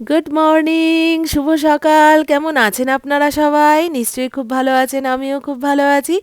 Good morning শুভ সকাল। কেমন আছেন আপনারা সবাই? নিশ্চয়ই খুব ভালো আছেন, আমিও খুব ভালো আছি।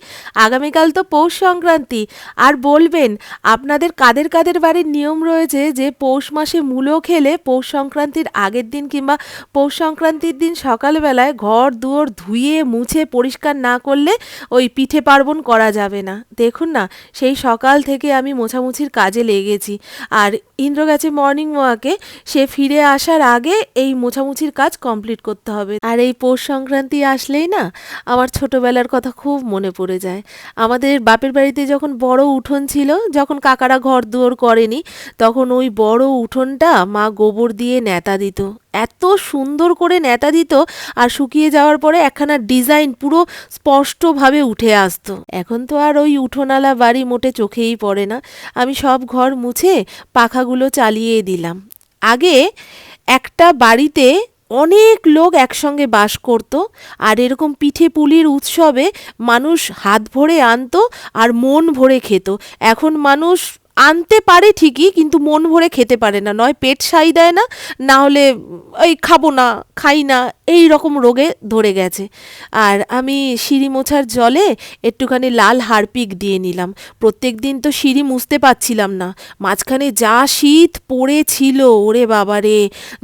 আগামীকাল তো পৌষ সংক্রান্তি। আর বলবেন, আপনাদের কাদের কাদের বাড়ির নিয়ম রয়েছে যে পৌষ মাসে মূলো খেলে পৌষ সংক্রান্তির আগের দিন কিংবা পৌষ সংক্রান্তির দিন সকালবেলায় ঘর দুয়ার ধুয়ে, মুছে, পরিষ্কার না করলে ওই পিঠে পার্বণ করা যাবে না। দেখুন না, সেই সকাল থেকে আমি মোছামুছির কাজে লেগেছি। আর ইন্দ্র গেছে মর্নিং ওয়াকে সে ফিরে আসার আগে এই মোছামুছির কাজ কমপ্লিট করতে হবে। আর এই পৌষ সংক্রান্তি আসলেই না, আমার ছোটবেলার কথা খুব মনে পড়ে যায়। আমাদের বাপের বাড়িতে যখন বড় উঠোন ছিল, যখন কাকারা ঘর দুয়ার করেনি, তখন ওই বড় উঠোনটা মা গোবর দিয়ে নেতা দিত। এত সুন্দর করে নেতা দিত আর শুকিয়ে যাওয়ার পরে একখানা ডিজাইন পুরো স্পষ্টভাবে উঠে আসতো। এখন তো আর ওই উঠোনালা বাড়ি মোটে চোখেই পড়ে না। আমি সব ঘর মুছে পাখাগুলো চালিয়ে দিলাম। আগে একটা বাড়িতে অনেক লোক একসঙ্গে বাস করত আর এরকম পিঠে পুলির উৎসবে মানুষ হাত ভরে আনতো আর মন ভরে খেত। এখন মানুষ আনতে পারে ঠিকই, কিন্তু মন ভরে খেতে পারে না। নয় পেট সাই দেয় না না হলে ওই খাব না, খাই না, এই রকম রোগে ধরে গেছে। আর আমি সিঁড়ি মোছার জলে একটুখানি লাল হারপিক দিয়ে নিলাম। প্রত্যেক দিন তো সিঁড়ি মুছতে পারছিলাম না। মাঝখানে যা শীত পড়েছিল, ওরে বাবা রে!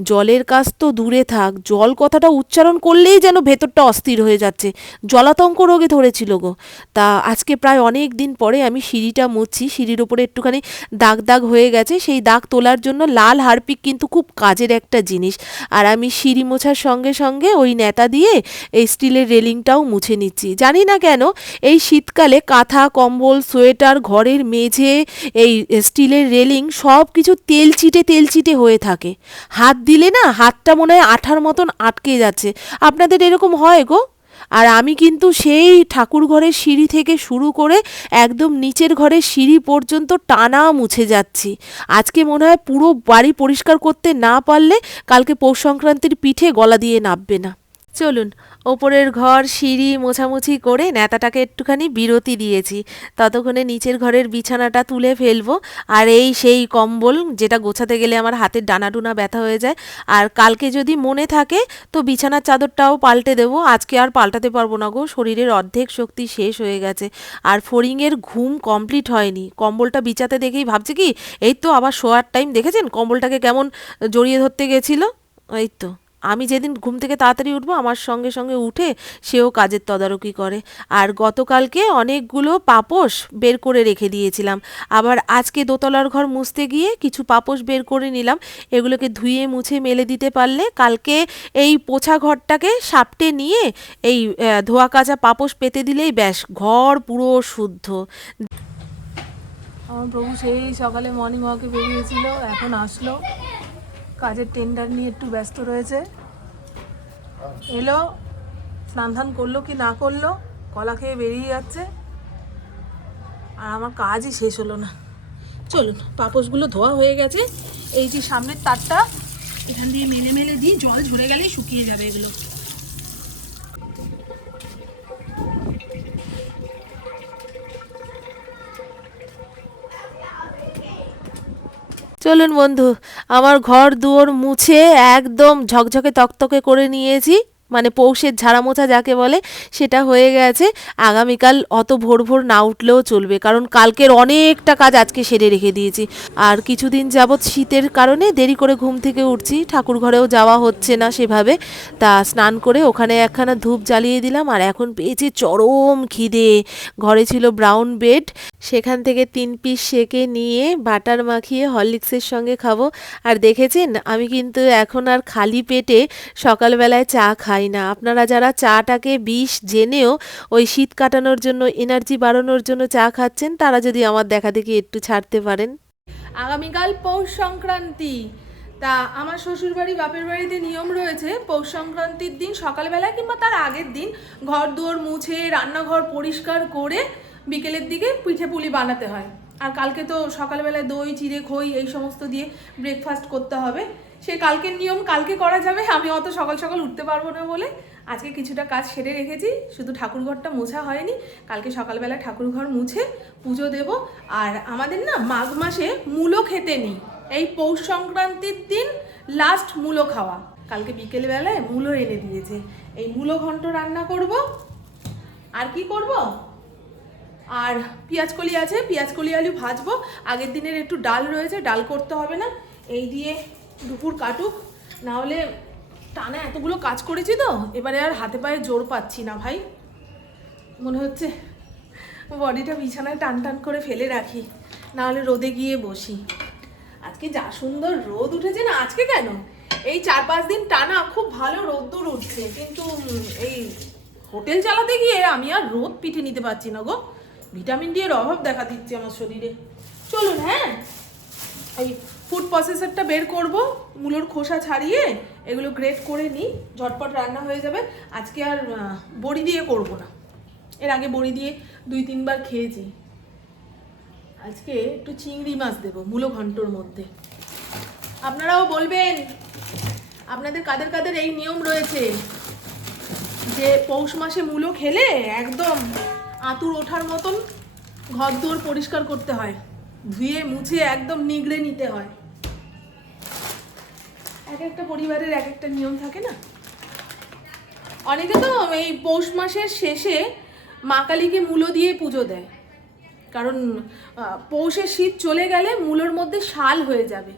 জলের কাজ তো দূরে থাক, জল কথাটা উচ্চারণ করলেই যেন ভেতরটা অস্থির হয়ে যাচ্ছে। জলাতঙ্ক রোগে ধরেছিল গো। তা আজকে প্রায় অনেক দিন পরে আমি সিঁড়িটা মুছছি সিঁড়ির ওপরে একটুখানি দাগ দাগ হয়ে গেছে। সেই দাগ তোলার জন্য লাল হারপিক কিন্তু খুব কাজের একটা জিনিস। আর আমি সিঁড়ি মোছার সঙ্গে সঙ্গে ওই নেতা দিয়ে এই স্টিলের রেলিংটাও মুছে নিচ্ছি। জানি না কেন এই শীতকালে কাঁথা, কম্বল, সোয়েটার, ঘরের মেঝে, এই স্টিলের রেলিং সব কিছু তেল চিটে তেল চিটে হয়ে থাকে। হাত দিলে না হাতটা মনে হয় আঠার মতন আটকে যাচ্ছে। আপনাদের এরকম হয় গো? আর আমি কিন্তু সেই ঠাকুর ঘরের সিঁড়ি থেকে শুরু করে একদম নিচের ঘরের সিঁড়ি পর্যন্ত টানা মুছে যাচ্ছি। আজকে মনে হয় পুরো বাড়ি পরিষ্কার করতে না পারলে কালকে পৌষ সংক্রান্তির পিঠে গলা দিয়ে নামবে না। চলুন ওপরের ঘর, সিঁড়ি মোছামুছি করে নেতাটাকে একটুখানি বিরতি দিয়েছি। ততক্ষণে নিচের ঘরের বিছানাটা তুলে ফেলব। আর এই সেই কম্বল যেটা গোছাতে গেলে আমার হাতের ডানা ডানাডুনা ব্যথা হয়ে যায়। আর কালকে যদি মনে থাকে, তো বিছানার চাদরটাও পাল্টে দেবো। আজকে আর পাল্টাতে পারব না গো, শরীরের অর্ধেক শক্তি শেষ হয়ে গেছে। আর ফড়িংয়ের ঘুম কমপ্লিট হয়নি। কম্বলটা বিছাতে দেখেই ভাবছে কি, এই তো আবার শোয়ার টাইম দেখেছেন কম্বলটাকে কেমন জড়িয়ে ধরতে গেছিল? এই তো। আমি যেদিন ঘুম থেকে তাড়াতাড়ি উঠবো, আমার সঙ্গে সঙ্গে উঠে সেও কাজের তদারকি করে। আর গতকালকে অনেকগুলো পাপোশ বের করে রেখে দিয়েছিলাম। আবার আজকে দোতলার ঘর মুছতে গিয়ে কিছু পাপোশ বের করে নিলাম। এগুলোকে ধুয়ে মুছে মেলে দিতে পারলে কালকে এই পোছা ঘরটাকে সাপটে নিয়ে এই ধোয়া কাচা পাপোশ পেতে দিলেই ব্যাস, ঘর পুরো শুদ্ধ। আমার প্রভু সেই সকালে মর্নিং ওয়াকে বেরিয়েছিল, এখন আসলো। কাজের টেন্ডার নিয়ে একটু ব্যস্ত রয়েছে। এলো, স্নান করল কি না করল, কলা খেয়ে বেরিয়ে যাচ্ছে। আর আমার কাজই শেষ হলো না। চলুন, পাপোশগুলো ধোয়া হয়ে গেছে। এই যে সামনের তারটা, এখান দিয়ে মেলে মেলে দিই, জল ঝরে গেলেই শুকিয়ে যাবে এগুলো। চলুন বন্ধু আমার ঘর দুয়ার মুছে একদম ঝকঝকে তকতকে করে নিয়েছি। মানে পৌষের ঝাড়া মোছা যাকে বলে, সেটা হয়ে গেছে। আগামীকাল অত ভোর ভোর না উঠলেও চলবে, কারণ কালকের অনেকটা কাজ আজকে সেরে রেখে দিয়েছি। আর কিছুদিন যাবৎ শীতের কারণে দেরি করে ঘুম থেকে উঠছি, ঠাকুর ঘরেও যাওয়া হচ্ছে না সেভাবে। তা স্নান করে ওখানে একখানা ধূপ জ্বালিয়ে দিলাম, আর এখন পেয়েছি চরম খিদে। ঘরে ছিল ব্রাউন বেড সেখান থেকে তিন পিস সেকে নিয়ে বাটার মাখিয়ে হরলিক্সের সঙ্গে খাব। আর দেখেছেন, আমি কিন্তু এখন আর খালি পেটে সকালবেলায় চা খাই না। আপনারা যারা চাটাকে বিষ জেনেও ওই শীত কাটানোর জন্য এনার্জি বাড়ানোর জন্য চা খাচ্ছেন, তারা যদি আমার দেখা দেখি একটু ছাড়তে পারেন। আগামীকাল পৌষ সংক্রান্তি। তা আমার শ্বশুর বাড়ি বাপের বাড়িতে নিয়ম রয়েছে, পৌষ সংক্রান্তির দিন সকালবেলা কিংবা তার আগের দিন ঘর দুয়ার মুছে, রান্নাঘর পরিষ্কার করে বিকেলের দিকে পিঠে পুলি বানাতে হয়। আর কালকে তো সকালবেলায় দই, চিড়ে, খই এই সমস্ত দিয়ে ব্রেকফাস্ট করতে হবে। সে কালকের নিয়ম, কালকে করা যাবে, আমি অত সকাল সকাল উঠতে পারব না বলে আজকে কিছুটা কাজ সেরে রেখেছি, শুধু ঠাকুরঘরটা মোছা হয়নি, কালকে সকালবেলা ঠাকুরঘর মুছে পুজো দেব। আর আমাদের না মাঘ মাসে মূলো খেতে নেই, এই পৌষ সংক্রান্তির দিন লাস্ট মূলো খাওয়া। কালকে বিকেলবেলায় মূলো এনে দিয়েছে, এই মূলো ঘন্ট রান্না করব। আর কি করব? আর পেঁয়াজ কলি আছে, পেঁয়াজ কলি আলু ভাজবো, আগের দিনের একটু ডাল রয়েছে, ডাল করতে হবে না, এই দিয়ে দুপুর কাটুক, না হলে টানা এতগুলো কাজ করেছি তো, এবারে আর হাতে পায়ে জোর পাচ্ছি না ভাই। মনে হচ্ছে বডিটা বিছানায় টান টান করে ফেলে রাখি, না হলে রোদে গিয়ে বসি। আজকে যা সুন্দর রোদ উঠেছে না, আজকে কেন? এই চার পাঁচ দিন টানা খুব ভালো রোদ্দুর উঠছে, কিন্তু এই হোটেল চালাতে গিয়ে আমি আর রোদ পিঠে নিতে পারছি না গো। ভিটামিন ডি এর অভাব দেখা দিচ্ছে আমার শরীরে। চলুন হ্যাঁ? এই ফুড প্রসেসরটা বের করব, মূলোর খোসা ছাড়িয়ে এগুলো গ্রেট করে নিই, ঝটপট রান্না হয়ে যাবে। আজকে আর বড়ি দিয়ে করব না। এর আগে বড়ি দিয়ে দুই তিনবার খেয়েছি। আজকে একটু চিংড়ি মাছ দেবো, মূলো ঘন্টর মধ্যে। আপনারাও বলবেন, আপনাদের কাদের কাদের এই নিয়ম রয়েছে? যে পৌষ মাসে মূলো খেলে একদম আঁতুর ওঠার মতন ঘর দুয়ার পরিষ্কার করতে হয়। ধুয়ে মুছে একদম নিগড়ে নিতে হয়। এক একটা পরিবারের এক একটা নিয়ম থাকে না? অনেকে তো এই পৌষ মাসের শেষে মা কালীকে মূলো দিয়ে পুজো দেয়। কারণ পৌষের শীত চলে গেলে মূলোর মধ্যে শাল হয়ে যাবে।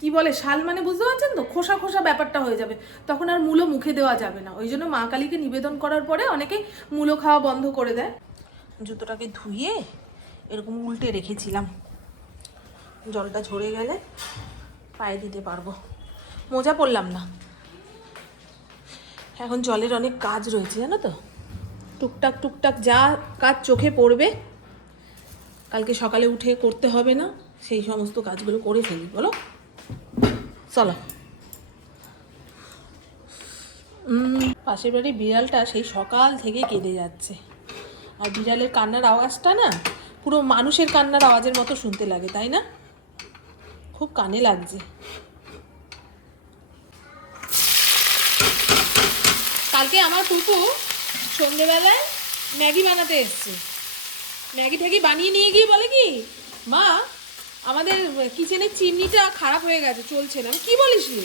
কি বলে শাল মানে বুঝতে পারছেন তো? খোসা খোসা ব্যাপারটা হয়ে যাবে। তখন আর মূলো মুখে দেওয়া যাবে না। ওই জন্য মা কালীকে নিবেদন করার পরে অনেকে মূলো খাওয়া বন্ধ করে দেয়। জুতোটাকে ধুয়ে এরকম উল্টে রেখেছিলাম। জলটা ঝরে গেলে পায়ে দিতে পারব। মোজা পরলাম না। এখন জলের অনেক কাজ রয়েছে, জানো তো? টুকটাক টুকটাক যা কাজ চোখে পড়বে, কালকে সকালে উঠে করতে হবে না, সেই সমস্ত কাজগুলো করে ফেলি, বলো? চলো। পাশের বাড়ির বিড়ালটা সেই সকাল থেকে কেঁদে যাচ্ছে। আর বিড়ালের কান্নার আওয়াজটা না পুরো মানুষের কান্নার আওয়াজের মতো শুনতে লাগে, তাই না? খুব কানে লাগছে। কালকে আমার পুপু সন্ধেবেলায় ম্যাগি বানাতে এসছে। ম্যাগি ঠ্যাগি বানিয়ে নিয়ে গিয়ে বলে কি, মা, আমাদের কিচেনের চিমনিটা খারাপ হয়ে গেছে, চলছে না। আমি, কি বলিস রে?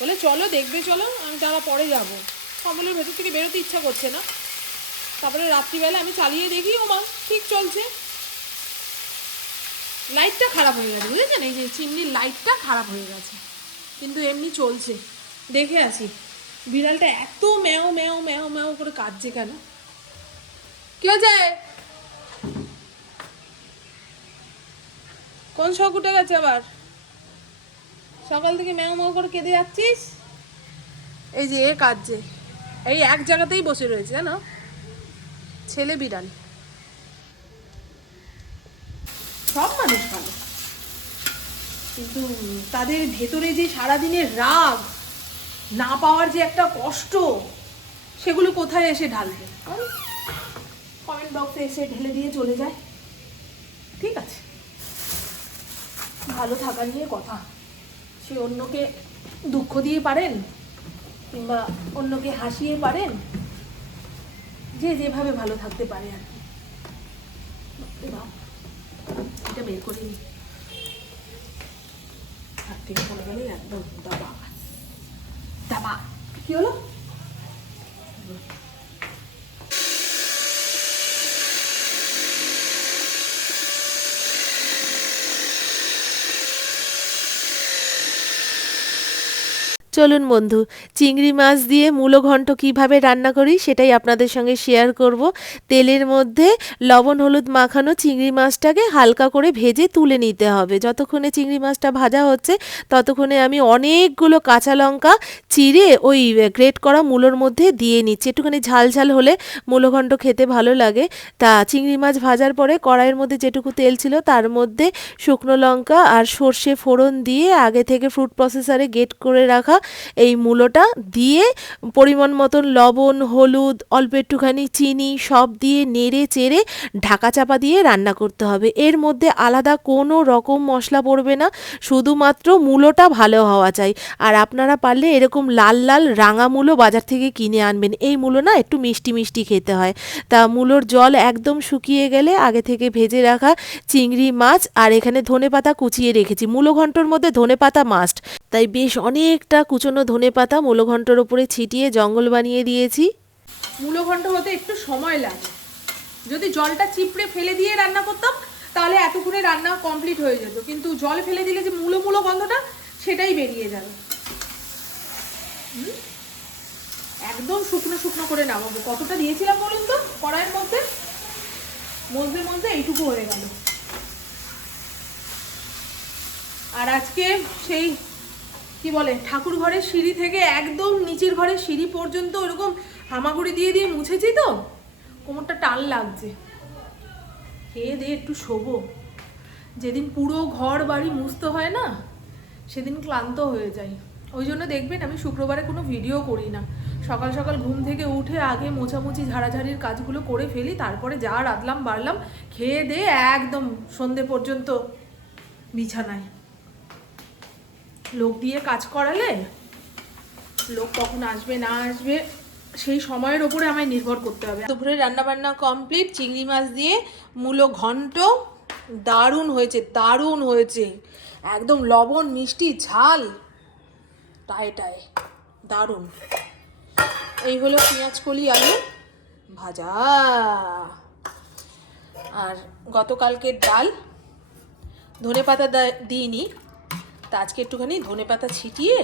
বলে, চলো, দেখবে, চলো, আমি তারা পরে যাব। কমলের ভেতর থেকে বেরোতে ইচ্ছা করছে না। তারপরে রাত্রিবেলা আমি চালিয়ে দেখি, ও মা, ঠিক চলছে। লাইটটা খারাপ হয়ে গেছে, বুঝেছেন? এই যে চিমনির লাইটটা খারাপ হয়ে গেছে। কিন্তু এমনি চলছে। দেখে আসি, বিড়ালটা এত ম্যাও ম্যাও ম্যাও ম্যাও করে কাঁদছে কেন? কেউ যায় কোন শখ উঠে গেছে আবার? সকাল থেকে ম্যাও ম্যাও করে কেঁদে যাচ্ছিস? এই যে এ কাঁদছে। এই এক জায়গাতেই বসে রয়েছে, জানো? ছেলে বিড়াল। সব মানুষ ভালো। কিন্তু তাদের ভেতরে যে সারাদিনের রাগ, না পাওয়ার যে একটা কষ্ট, সেগুলো কোথায় এসে ঢালবে? কমেন্ট বক্সে এসে ঢেলে দিয়ে চলে যায়। ঠিক আছে। ভালো থাকা নিয়ে কথা। সে অন্যকে দুঃখ দিয়ে পারেন, কিংবা অন্যকে হাসিয়ে পারেন যে যেভাবে ভালো থাকতে পারে আর কি। এটা বের করে নি। হাত একদম দাবা দাবা কি হলো? চলুন বন্ধু, চিংড়ি মাছ দিয়ে মূলো ঘন্ট কীভাবে রান্না করি সেটাই আপনাদের সঙ্গে শেয়ার করব। তেলের মধ্যে লবণ, হলুদ মাখানো চিংড়ি মাছটাকে হালকা করে ভেজে তুলে নিতে হবে। যতক্ষণে চিংড়ি মাছটা ভাজা হচ্ছে, ততক্ষণে আমি অনেকগুলো কাঁচা লঙ্কা চিড়ে ওই গ্রেট করা মূলোর মধ্যে দিয়ে নিচ্ছি। একটুখানি ঝাল ঝাল হলে মূলো ঘন্ট খেতে ভালো লাগে। তা চিংড়ি মাছ ভাজার পরে কড়াইয়ের মধ্যে যেটুকু তেল ছিল তার মধ্যে শুকনো লঙ্কা আর সর্ষে ফোড়ন দিয়ে আগে থেকে ফ্রুট প্রসেসারে গেট করে রাখা এই মূলোটা দিয়ে পরিমাণ মতন লবণ, হলুদ, অল্প একটুখানি চিনি সব দিয়ে নেড়ে চেড়ে ঢাকা চাপা দিয়ে রান্না করতে হবে। এর মধ্যে আলাদা কোনো রকম মশলা পড়বে না। শুধুমাত্র মূলোটা ভালো হওয়া চাই। আর আপনারা পারলে এরকম এরকম লাল লাল রাঙা মূলো বাজার থেকে কিনে আনবেন। এই মূলো না একটু মিষ্টি মিষ্টি খেতে হয়। তা মূলোর জল একদম শুকিয়ে গেলে আগে থেকে ভেজে রাখা চিংড়ি মাছ আর এখানে ধনে পাতা কুচিয়ে রেখেছি। মূলো ঘন্টর মধ্যে ধনে পাতা মাস্ট তাই বেশ অনেকটা কুচনো ধনে পাতা মূলো ঘন্টর ওপরে ছিটিয়ে জঙ্গল বানিয়ে দিয়েছি। মূলো ঘন্ট হতে একটু সময় লাগে। যদি জলটা চিপড়ে ফেলে দিয়ে রান্না করতাম, তাহলে এতক্ষণে রান্না কমপ্লিট হয়ে যেত। কিন্তু জল ফেলে দিলে যে মূলো মূলো গন্ধটা, সেটাই বেরিয়ে যাবে? একদম শুকনো শুকনো করে নামাবো কতটা দিয়েছিলাম বলুন তো? কড়াইয়ের মধ্যে? মধ্যে মধ্যে এইটুকু হয়ে গেল। আর আজকে সেই, কি বলে, ঠাকুর ঘরের সিঁড়ি থেকে একদম নিচের ঘরের সিঁড়ি পর্যন্ত ওরকম হামাগুড়ি দিয়ে দিয়ে মুছেছি তো? কোমরটা টান লাগছে। খেয়ে দিয়ে একটু শোবো। যেদিন পুরো ঘর বাড়ি মুছতে হয় না, সেদিন ক্লান্ত হয়ে যাই। ওই জন্য দেখবেন আমি শুক্রবারে কোনো ভিডিও করি না। সকাল সকাল ঘুম থেকে উঠে আগে মোছামুছি ঝাড়াঝাড়ির কাজগুলো করে ফেলি, তারপরে যা রাঁধলাম, বাড়লাম, খেয়ে দিয়ে একদম সন্ধে পর্যন্ত বিছানায়। লোক দিয়ে কাজ করালে লোক কখন আসবে, না আসবে, সেই সময়ের ওপরে আমায় নির্ভর করতে হবে। দুপুরে রান্নাবান্না কমপ্লিট চিংড়ি মাছ দিয়ে মূলো ঘন্ট, দারুণ হয়েছে দারুণ হয়েছে। একদম লবণ, মিষ্টি, ঝাল। টায়ে টায়ে দারুণ। এই হলো পেঁয়াজ, কলি, আলু ভাজা। আর গতকালকের ডাল ধনে পাতা দিইনি। তা আজকে একটুখানি ধনে পাতা ছিটিয়ে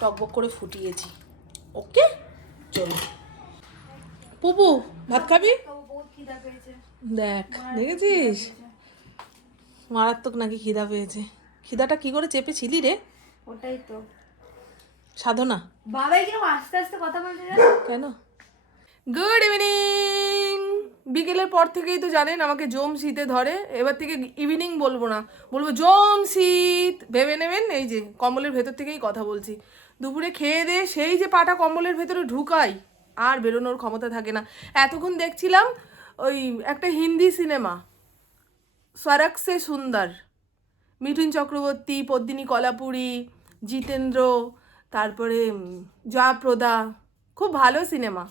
টকবক করে ফুটিয়েছি। ওকে? চলো। পুপু, ভাত খাবি? দেখ, দেখেছিস? মারাত্মক নাকি খিদা পেয়েছে। খিদাটা কি করে চেপেছিলি রে? ওটাই তো। সাধনা। বাবাই কীরকম আস্তে আস্তে কথা বলতে কেন? গুড ইভিনিং বিকেলের পর থেকেই তো জানেন আমাকে জম শীতে ধরে এবার থেকে ইভিনিং বলব না বলব জম শীত। ভেবে নেবেন? এই যে কম্বলের ভেতর থেকেই কথা বলছি। দুপুরে খেয়ে দিয়ে সেই যে পাটা কম্বলের ভেতরে ঢুকাই আর বেরোনোর ক্ষমতা থাকে না। এতক্ষণ দেখছিলাম ওই একটা হিন্দি সিনেমা স্বরাক সে সুন্দর। মিঠুন চক্রবর্তী পদ্মিনী কলাপুরী জিতেন্দ্র তারপরে জয়াপ্রদা, খুব ভালো সিনেমা।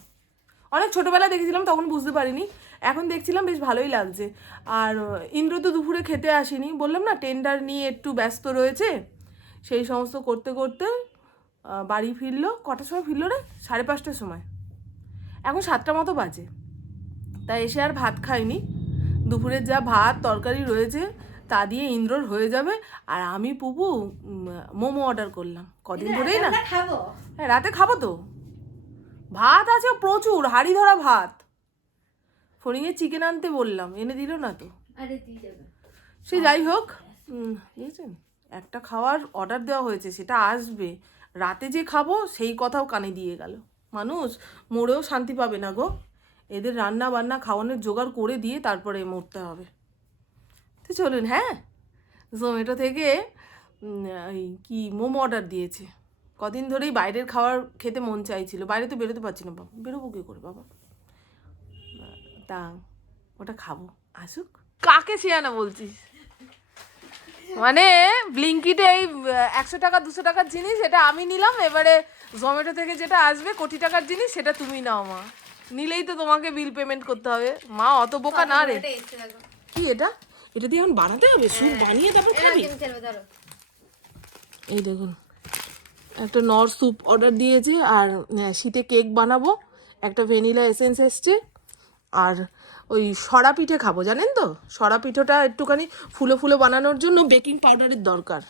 অনেক ছোটোবেলা দেখেছিলাম, তখন বুঝতে পারিনি। এখন দেখছিলাম, বেশ ভালোই লাগছে। আর ইন্দ্র তো দুপুরে খেতে আসেনি। বললাম না টেন্ডার নিয়ে একটু ব্যস্ত রয়েছে। সেই সমস্ত করতে করতে বাড়ি ফিরলো। কটার সময় ফিরলো রে? সাড়ে পাঁচটার সময়। এখন সাতটা মতো বাজে। তাই এসে আর ভাত খাইনি। দুপুরের যা ভাত, তরকারি রয়েছে তা দিয়ে ইন্দ্রর হয়ে যাবে। আর আমি পুপু মোমো অর্ডার করলাম। কদিন ধরেই না? হ্যাঁ রাতে খাব তো। ভাত আছে প্রচুর হাড়ি ধরা ভাত। ফড়িংয়ে চিকেন আনতে বললাম এনে দিল না তো। আরে সে যাই হোক বুঝেছেন? একটা খাওয়ার অর্ডার দেওয়া হয়েছে সেটা আসবে। রাতে যে খাব সেই কথাও কানে দিয়ে গেল। মানুষ মরেও শান্তি পাবে না গো। এদের রান্না বান্না খাওয়ানোর জোগাড় করে দিয়ে তারপরে মরতে হবে। তো চলুন হ্যাঁ? জোম্যাটো থেকে ওই কি মোমো অর্ডার দিয়েছে। কদিন ধরেই বাইরের খাওয়ার খেতে মন চাইছিল। বাইরে তো বেরোতে পারছি না বাবা। বেরোবো কী করে বাবা? তা ওটা খাব। আসুক। কাকে শিয়ানা বলছিস? মানে ব্লিঙ্কিটে এই একশো টাকা দুশো টাকার জিনিস এটা আমি নিলাম এবারে জোম্যাটো থেকে যেটা আসবে কোটি টাকার জিনিস সেটা তুমি নাও মা। নিলেই তো তোমাকে বিল পেমেন্ট করতে হবে। মা অত বোকা না রে। কি এটা? এটা দিয়ে এখন বানাতে হবে? স্যুপ বানিয়ে তারপর খাবি? এই দেখুন একটা নর স্যুপ অর্ডার দিয়েছে আর শীতে কেক বানাবো একটা ভ্যানিলা এসেন্স এসছে আর ওই সরা পিঠে খাব জানেন তো? সরা পিঠোটা একটুখানি ফুলো ফুলো বানানোর জন্য বেকিং পাউডারের দরকার।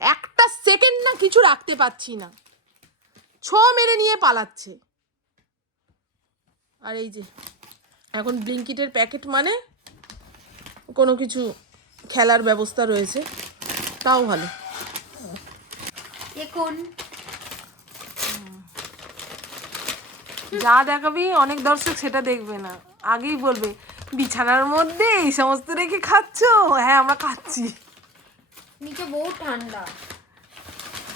একটা সেকেন্ড না কিছু রাখতে পাচ্ছি না। ছো মেরে নিয়ে পালাচ্ছে। আর এই যে এখন ব্লিঙ্কিটের প্যাকেট মানে কোনো কিছু খেলার ব্যবস্থা রয়েছে তাও ভালো। এখন যা দেখাবি অনেক দর্শক সেটা দেখবে না। আগেই বলবে বিছানার মধ্যে এই সমস্ত রেখে খাচ্ছ? হ্যাঁ আমরা খাচ্ছি। নিচে বহু ঠান্ডা।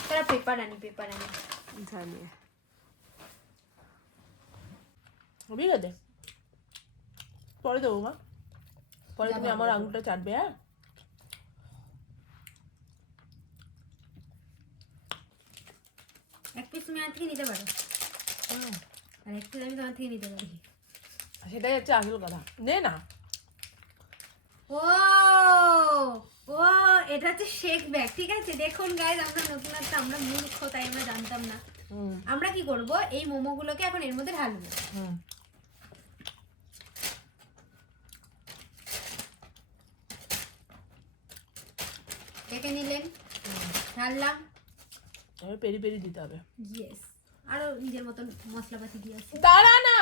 তারা পেপার আনি পেপার আনি। আছে পরে দেবো মা। পরে তুমি আমার আঙুলটা চাটবে হ্যাঁ? এক পিস তুমি আমার থেকে নিতে পারো। আর এক পিস আমি তোমার থেকে নিতে পারি। সেটাই হচ্ছে আসল কথা। নে না। ও ও এটা হচ্ছে শেক ব্যাগ ঠিক আছে? দেখুন গাইজ আমরা নতুন একটা আমরা মূর্খ তাই আমরা জানতাম না। আমরা কি করব? এই মোমোগুলোকে এখন এর মধ্যে ঢালবো। দেখে নিলেন ঢাললাম এবার পেরি পেরি দিতে হবে। ইয়েস আরও নিজের মতন মশলাপাতি দিয়ে আছে দাঁড়া না!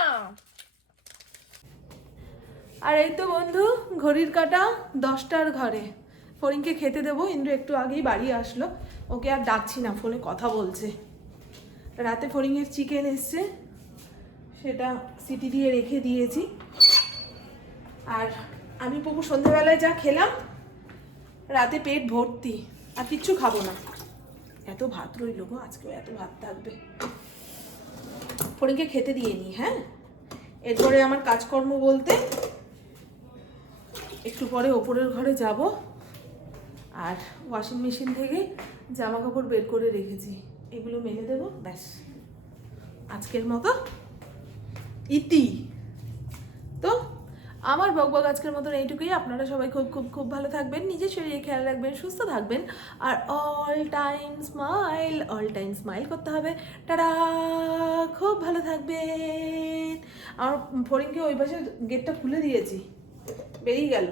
আর এই তো বন্ধু ঘড়ির কাটা দশটার ঘরে। ফরিনকে খেতে দেবো ইন্দ্র একটু আগেই বাড়ি আসলো। ওকে আর ডাকছি না ফোনে কথা বলছে। রাতে ফরিংয়ের চিকেন এসছে সেটা সিটি দিয়ে রেখে দিয়েছি। আর আমি পপু সন্ধ্যেবেলায় যা খেলাম রাতে পেট ভর্তি, আর কিচ্ছু খাব না। এত ভাত রইল গো, আজকেও এত ভাত থাকবে। ফড়িংকে খেতে দিয়ে নি হ্যাঁ? এরপরে আমার কাজকর্ম বলতে একটু পরে ওপরের ঘরে যাব, আর ওয়াশিং মেশিন থেকে জামা কাপড় বের করে রেখেছি। এগুলো মেলে দেবো, ব্যাস। আজকের মতো ইতি। তো আমার বকবক আজকের মতন এইটুকুই। আপনারা সবাই খুব খুব খুব ভালো থাকবেন, নিজের শরীরে খেয়াল রাখবেন, সুস্থ থাকবেন। আর all time smile all time smile করতে হবে। টাটা! খুব ভালো থাকবেন। আমার ফরিনকে ওই পাশে গেটটা খুলে দিয়েছি। বেরিয়ে গেল।